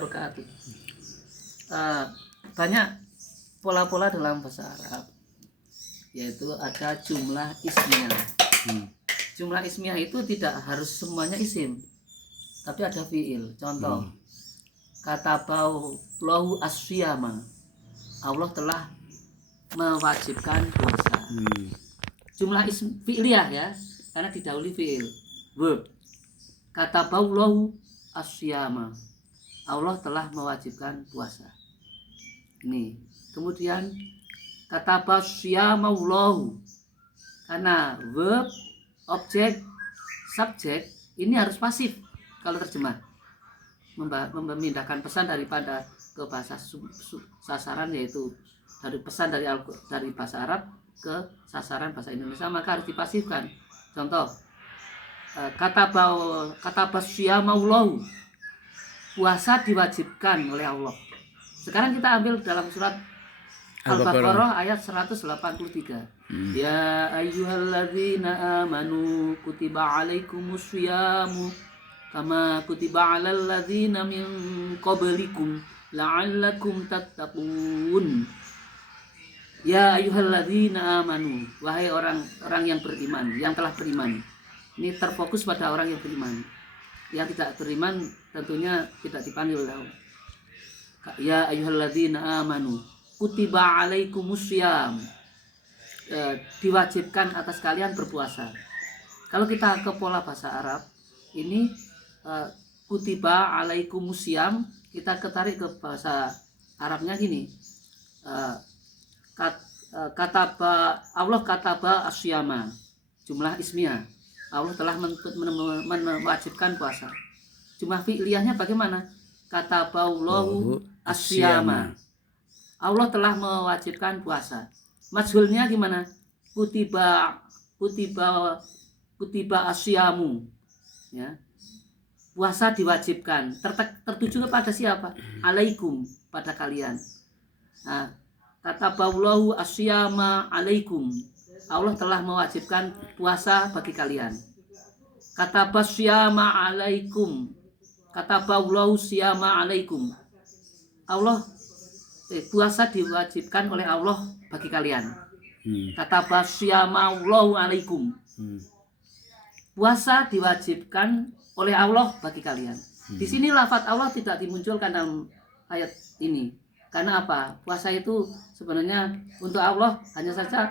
wabarakatuh. Banyak pola-pola dalam bahasa Arab, yaitu ada jumlah ismiyah. Jumlah ismiyah itu tidak harus semuanya isim, tapi ada fiil. Contoh, kata lahu asyiyama, Allah telah mewajibkan puasa. Jumlah ism fi'liyah ya, karena didahului fiil. Verb. Kata lahu asyiyama, Allah telah mewajibkan puasa. Ini. Kemudian kata basyiyamullahu, karena verb, objek, subjek ini harus pasif kalau terjemah. Memindahkan pesan daripada ke bahasa sasaran, yaitu dari pesan dari bahasa Arab ke sasaran bahasa Indonesia, maka harus dipasifkan. Contoh, kata basyiyamullahu, puasa diwajibkan oleh Allah. Sekarang kita ambil dalam surat Al-Baqarah ayat 183. Ya ayyuhalladzina amanu kutiba alaikumusyamu kama kutiba alal ladzina min qablikum la'allakum tattaqun. Ya ayyuhalladzina amanu, wahai orang yang beriman, yang telah beriman. Ini terfokus pada orang yang beriman. Yang tidak beriman tentunya tidak dipanggil oleh Allah. Ya ayyuhalladzina amanu kutiba alaikumussyam, diwajibkan atas kalian berpuasa. Kalau kita ke pola bahasa Arab, ini kutiba alaikumussyam, kita ketarik ke bahasa Arabnya gini. Allah kataba asyama, jumlah ismiyah, Allah telah mewajibkan puasa. Jumlah fi'liyahnya bagaimana? Kataballahu asyama, Allah telah mewajibkan puasa. Majhulnya gimana? Kutiba asyamu, ya. Puasa diwajibkan. Tertuju kepada siapa? Alaikum, pada kalian. Nah, kataballahu asyama alaikum, Allah telah mewajibkan puasa bagi kalian. Katabasyama alaikum, kataballahu syama alaikum, puasa diwajibkan oleh Allah bagi kalian. Katabasyama'allahu alaikum, puasa diwajibkan oleh Allah bagi kalian. Di sini lafaz Allah tidak dimunculkan dalam ayat ini. Karena apa? Puasa itu sebenarnya untuk Allah hanya saja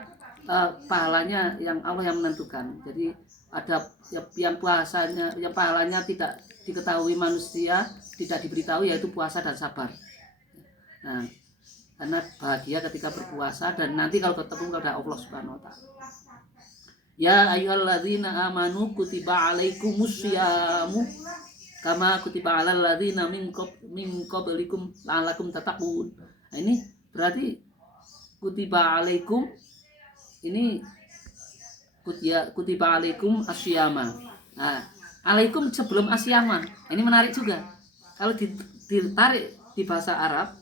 pahalanya yang Allah yang menentukan. Jadi ada yang puasanya, yang pahalanya tidak diketahui manusia, tidak diberitahu, yaitu puasa dan sabar. Nah, karena bahagia ketika berpuasa dan nanti kalau ketemu kepada Allah Subhanahu wa taala. Ya ayyuhalladzina amanu kutiba alaikumusyamu kama kutiba alal ladzina min qablikum la'allakum tattaqun. Nah, ini berarti kutiba alaikum ini kutiba alaikum asyama. Nah, alaikum sebelum asyama. Ini menarik juga. Kalau ditarik di bahasa Arab,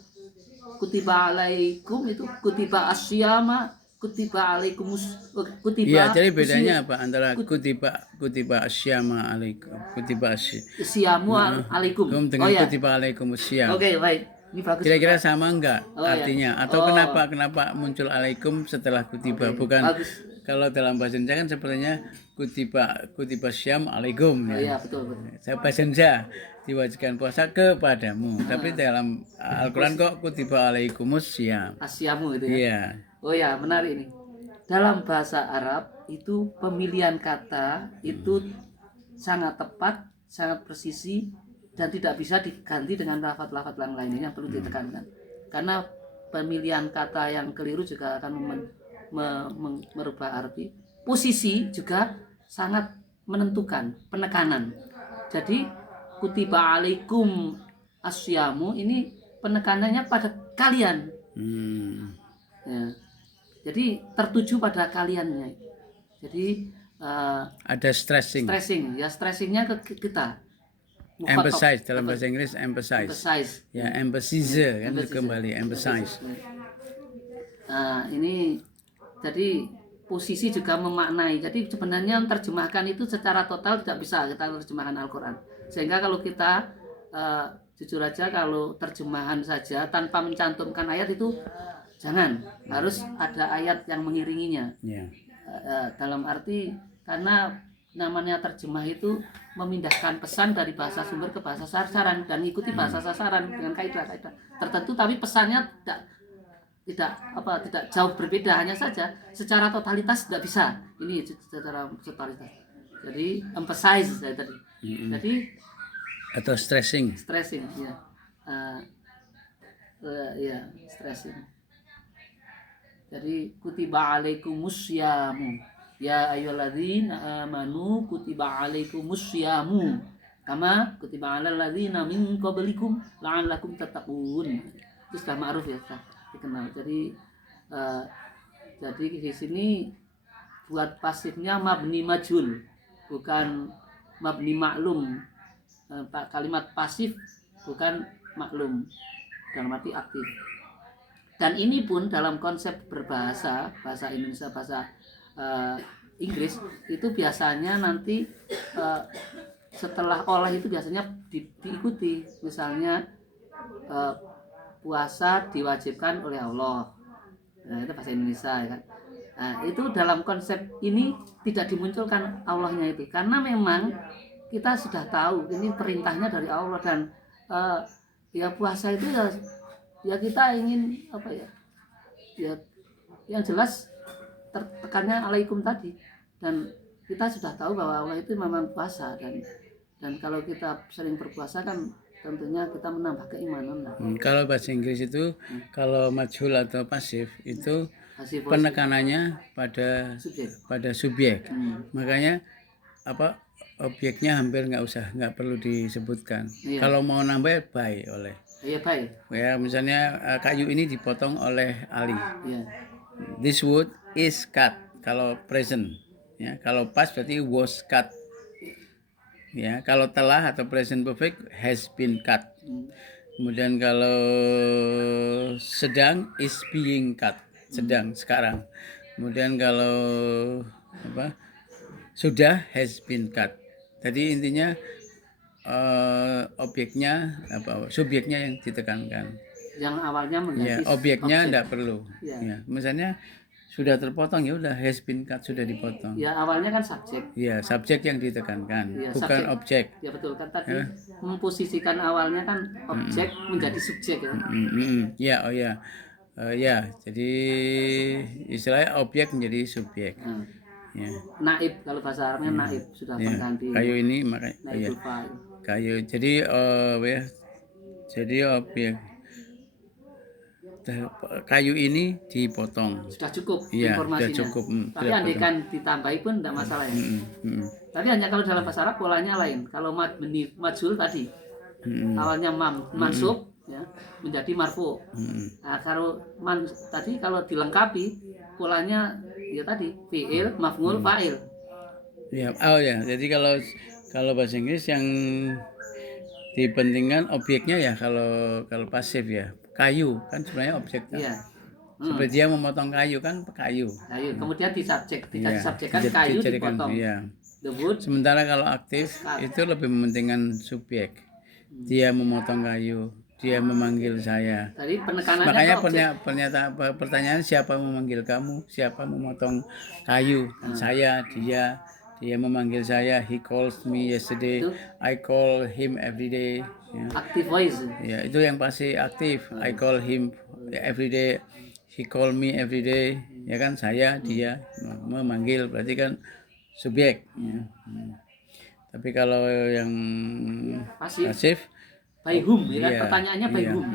kutiba alaikum itu kutiba asyama, kutiba alaikumus, kutiba. Iya, jadi bedanya apa antara kutiba asyama alaikum, kutiba asyamu alaikum dengan kutiba alaikumussyam. Oke, baik. Ini bagus. Kira-kira sama enggak artinya? Ya. Atau kenapa muncul alaikum setelah kutiba? Bukan bagus. Kalau dalam bahasa Indonesia kan sepertinya kutiba syam alaikum ya. Iya, betul. Saya bahasa Indonesia diwajibkan puasa kepadamu. Tapi dalam Al-Quran kok kutiba alaikumussyam. Asyamu itu ya. Iya. Oh ya, menarik ini. Dalam bahasa Arab itu pemilihan kata itu sangat tepat, sangat presisi, dan tidak bisa diganti dengan lafaz-lafaz yang lainnya yang perlu ditekankan. Karena pemilihan kata yang keliru juga akan merubah arti. Posisi juga sangat menentukan penekanan. Jadi kutiba alaikum asyamu ini penekanannya pada kalian. Ya. Jadi tertuju pada kaliannya. Jadi ada stressing. Ya, stressingnya ke kita. Emphasize dalam bahasa Inggris, emphasize. Ya, emphasize kan kembali emphasize. Nah, ini jadi posisi juga memaknai. Jadi sebenarnya terjemahkan itu secara total tidak bisa kita terjemahkan Al-Quran. Sehingga kalau kita jujur aja kalau terjemahan saja tanpa mencantumkan ayat itu jangan, harus ada ayat yang mengiringinya. Ya. Dalam arti karena namanya terjemah itu memindahkan pesan dari bahasa sumber ke bahasa sasaran dan mengikuti bahasa sasaran dengan kaidah-kaidah tertentu, tapi pesannya tidak jauh berbeda, hanya saja secara totalitas tidak bisa. Ini secara totalitas. Jadi emphasize saya tadi. Jadi Atau stressing. ya. Ya, stressing. Jadi kutiba alaikumusyamu ya ayyuhalladzina amanu kutiba alaikumusyamu kama kutiba alal ladzina min qablikum la'allakum tattaqun. Itu sudah ma'ruf ya, sudah dikenal. Jadi di sini buat pasifnya mabni majhul, bukan mabni maklum. Kalimat pasif bukan maklum dalam arti aktif. Dan ini pun dalam konsep berbahasa, bahasa Indonesia, bahasa Inggris itu biasanya nanti setelah oleh itu biasanya diikuti. Misalnya puasa diwajibkan oleh Allah. Nah, itu bahasa Indonesia ya kan. Nah, itu dalam konsep ini tidak dimunculkan Allahnya itu karena memang kita sudah tahu ini perintahnya dari Allah dan ya puasa itu ya kita ingin apa ya yang jelas tekannya alaikum tadi, dan kita sudah tahu bahwa Allah itu memang puasa dan kalau kita sering berpuasa kan tentunya kita menambah keimanan lah. Kalau bahasa Inggris itu kalau majhul atau pasif itu Pasif penekanannya pada subjek. Makanya apa objeknya hampir nggak perlu disebutkan. Iya. Kalau mau nambah by oleh. Iya, baik. Ya misalnya kayu ini dipotong oleh Ali. Iya. This wood is cut. Kalau present, ya. Kalau past berarti was cut. Ya, kalau telah atau present perfect has been cut. Kemudian kalau sedang is being cut. Sedang sekarang. Kemudian kalau apa? Sudah has been cut. Jadi intinya objeknya apa subjeknya yang ditekankan. Yang awalnya menjadi objeknya tidak perlu. Ya. Ya, misalnya sudah terpotong ya udah has been cut, sudah dipotong. Ya, awalnya kan subjek. Ya, subjek yang ditekankan, ya, bukan subjek. objek. Ya betul kan tadi memposisikan awalnya kan objek menjadi subjek ya. Ya, oh ya. Ya, jadi istilahnya objek menjadi subjek. Ya. Naib kalau bahasa Arabnya naib sudah berganti. Kayu ini makanya ya. Kayu. Jadi ya. Jadi objek kayu ini dipotong. Sudah cukup Sudah informasinya. cukup. Tapi andaikan ditambahi pun tidak masalah ya. Tapi hanya kalau dalam bahasa Arab polanya lain. Kalau majhul tadi awalnya mansub ya menjadi marfu. Nah, kalau tadi kalau dilengkapi polanya ya tadi fiil, maf'ul, fa'il. Ya, ya. Jadi kalau bahasa Inggris yang dipentingkan objeknya ya kalau pasif ya. Kayu kan sebenarnya objek. Iya. Seperti dia memotong kayu kan kayu. Kemudian disubjekkan kayu dipotong. Iya. Sementara kalau aktif itu lebih mementingkan subjek. Dia memotong kayu, dia memanggil saya. Tadi penekanannya makanya pertanyaan siapa memanggil kamu, siapa memotong kayu? Saya, dia memanggil saya. He calls me yesterday. I call him every day. Ya. Active voice. Ya, itu yang pasti aktif. I call him every day. He call me every day. Ya kan saya, dia memanggil berarti kan subjek. Ya. Tapi kalau yang pasif by whom ya kan pertanyaannya by whom.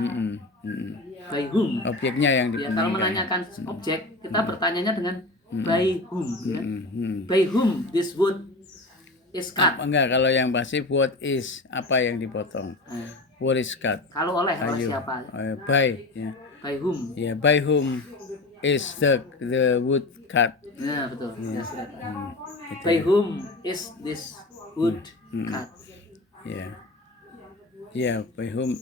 By whom. Objeknya yang dipentingkan. Kalau menanyakan objek, kita bertanyanya dengan by whom ya. By whom this wood is cut. Enggak, kalau yang pasif what is, apa yang dipotong. What is cut. Kalau oleh siapa? By ya. By whom? Ya, by whom is the wood cut. Ya, betul. Ya, by whom is this wood cut. Ya. Ya, by whom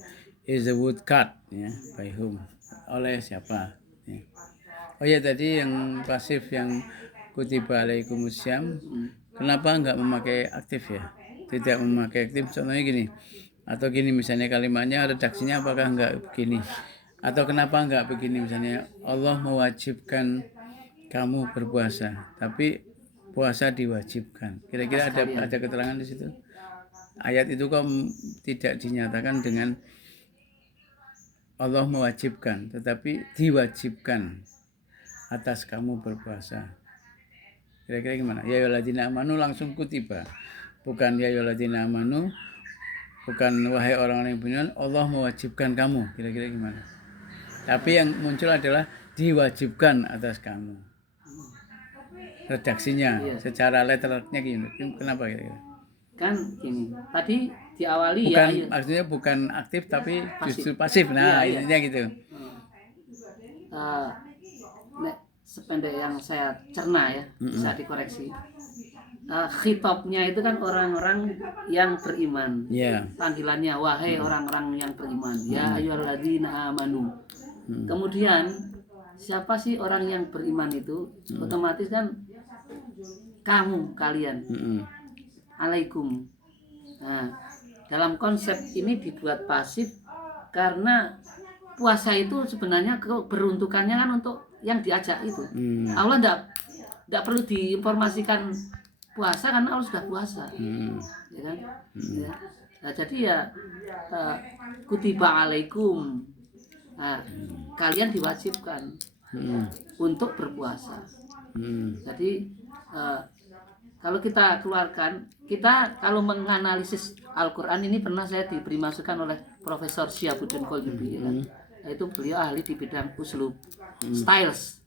is the wood cut, ya, by whom, oleh siapa, ya. Oh ya, tadi yang pasif yang kutiba alaikumussyam, kenapa enggak memakai aktif ya? Tidak memakai aktif, contohnya gini, Atau gini misalnya kalimatnya redaksinya apakah enggak begini? Atau kenapa enggak begini misalnya Allah mewajibkan kamu berpuasa, tapi puasa diwajibkan. Kira-kira ada keterangan di situ? Ayat itu kok tidak dinyatakan dengan Allah mewajibkan, tetapi diwajibkan atas kamu berpuasa. Kira-kira gimana? Ya ayyuhalladzina amanu langsung kutiba. Bukan ya ayyuhalladzina amanu, bukan wahai orang-orang yang beriman, Allah mewajibkan kamu. Kira-kira gimana? Tapi yang muncul adalah diwajibkan atas kamu. Redaksinya secara letternya gini. Kenapa kira-kira? Kan gini, tadi diawali Bukan, ya maksudnya bukan aktif tapi justru pasif. Nah, Iya. intinya gitu. Sependek yang saya cerna ya, bisa dikoreksi. Khitabnya itu kan orang-orang yang beriman. Ya. Panggilannya wahai orang-orang yang beriman. Ya ayyuhalladzina amanu. Kemudian siapa sih orang yang beriman itu? Otomatis kan kamu, kalian. Alaikum. Nah, dalam konsep ini dibuat pasif karena puasa itu sebenarnya beruntukannya kan untuk yang diajak itu. Allah tidak perlu diinformasikan puasa karena Allah sudah puasa, ya kan? Ya. Nah, jadi ya kutiba alaikum. Nah, kalian diwajibkan untuk berpuasa. Jadi kalau kita keluarkan, kita kalau menganalisis Al-Quran ini pernah saya diberi masukan oleh Profesor Syihabuddin Qoljubi, ya kan? Itu beliau ahli di bidang uslub, styles.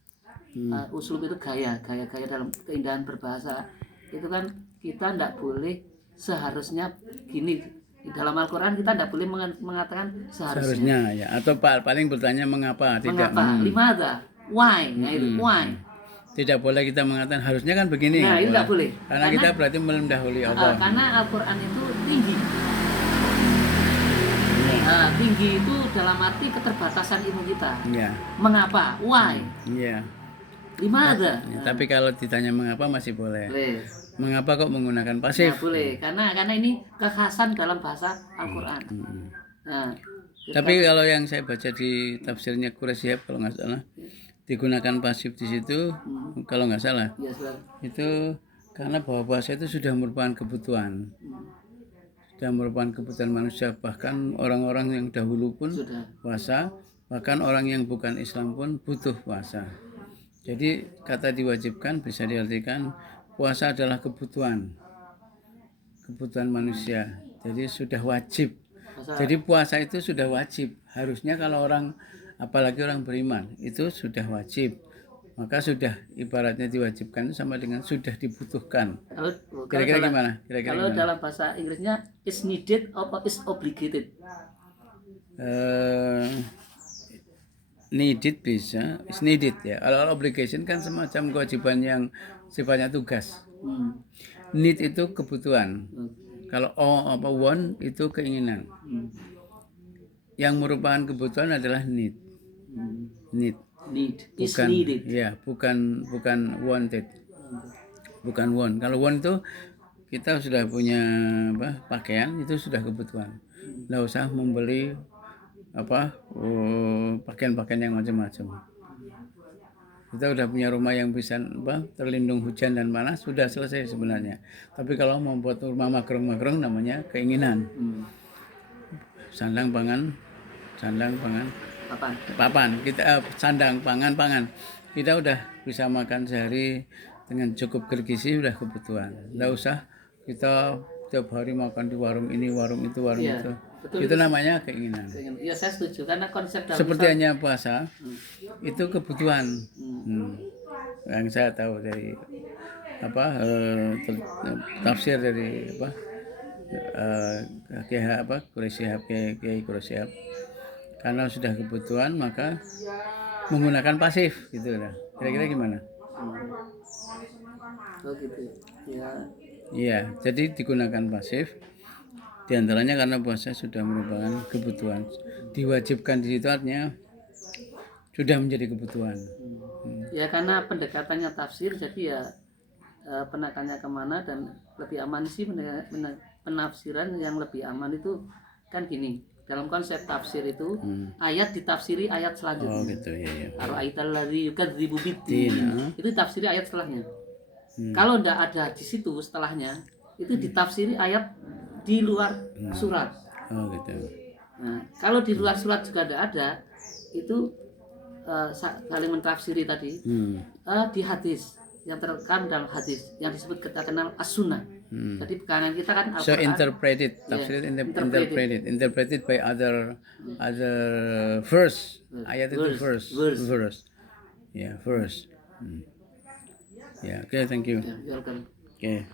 Uslub itu gaya dalam keindahan berbahasa. Itu kan kita tidak boleh seharusnya gini. Di dalam Al-Quran kita tidak boleh mengatakan seharusnya. Ya. Atau paling bertanya mengapa? Mengapa? Limada? Why? Nah, itu why? Tidak boleh kita mengatakan harusnya kan begini. Nah, itu tidak boleh. Karena kita berarti mendahului Allah. Karena Al-Quran itu tinggi. Tinggi itu dalam arti keterbatasan ilmu kita. Ya. Mengapa? Why? Iya. Limada? Tapi kalau ditanya mengapa masih boleh. Boleh. Mengapa kok menggunakan pasif? Nah, boleh. Karena ini kekhasan dalam bahasa Al-Quran. Nah, tapi kalau yang saya baca di tafsirnya Quraisy Shihab kalau nggak salah digunakan pasif di situ, kalau nggak salah itu karena bahwa puasa itu sudah merupakan kebutuhan, sudah merupakan kebutuhan manusia, bahkan orang-orang yang dahulu pun puasa, bahkan orang yang bukan Islam pun butuh puasa. Jadi kata diwajibkan bisa diartikan puasa adalah kebutuhan manusia, jadi sudah wajib. Jadi puasa itu sudah wajib. Harusnya kalau orang, apalagi orang beriman, itu sudah wajib. Maka sudah ibaratnya diwajibkan sama dengan sudah dibutuhkan. Kira-kira gimana? Kalau dalam bahasa Inggrisnya is needed atau is obligated? Needed bisa, is needed ya. Kalau obligation kan semacam kewajiban yang sifatnya tugas. Need itu kebutuhan. Kalau want itu keinginan. Yang merupakan kebutuhan adalah need. Need. Bukan needed. Ya, bukan wanted. Bukan want. Kalau want itu kita sudah punya pakaian, itu sudah kebutuhan. Nggak usah membeli pakaian-pakaian yang macam-macam. Kita udah punya rumah yang bisa terlindung hujan dan panas, sudah selesai sebenarnya. Tapi kalau membuat rumah magrong-magrong namanya keinginan. Sandang pangan papan. Kita sandang pangan. Kita udah bisa makan sehari dengan cukup bergizi, udah kebutuhan. Nggak usah kita tiap hari makan di warung ini, warung itu, warung itu. Betul, itu namanya keinginan. Ya, saya setuju karena konsep dalam seperti hanya puasa itu kebutuhan. Yang saya tahu dari tafsir dari Quraisy Shihab, karena sudah kebutuhan maka menggunakan pasif gitu lah. Kira-kira gimana? Oh gitu. Ya. Iya, jadi digunakan pasif. Di antaranya karena puasa sudah merupakan kebutuhan. Diwajibkan di situ artinya sudah menjadi kebutuhan. Ya karena pendekatannya tafsir, jadi ya penekannya kemana dan lebih aman sih penafsiran yang lebih aman itu kan gini, dalam konsep tafsir itu ayat ditafsiri ayat Oh selanjutnya. gitu ya ya. Kalau ayat alladzi yukadzibu biddin, itu tafsiri ayat setelahnya. Kalau ndak ada di situ setelahnya, itu ditafsiri ayat di luar surat. Oh gitu. Nah, kalau di luar surat juga ndak ada, itu saling mentafsiri tadi di hadis yang terekam dalam hadis yang disebut kita kenal as-sunnah. Jadi pegangan kita kan So Al-Quran. interpreted, tafsir interpreted by other verse. Ayat itu verse. Yeah, verse. Yeah, okay, thank you. Ya, welcome. Okay.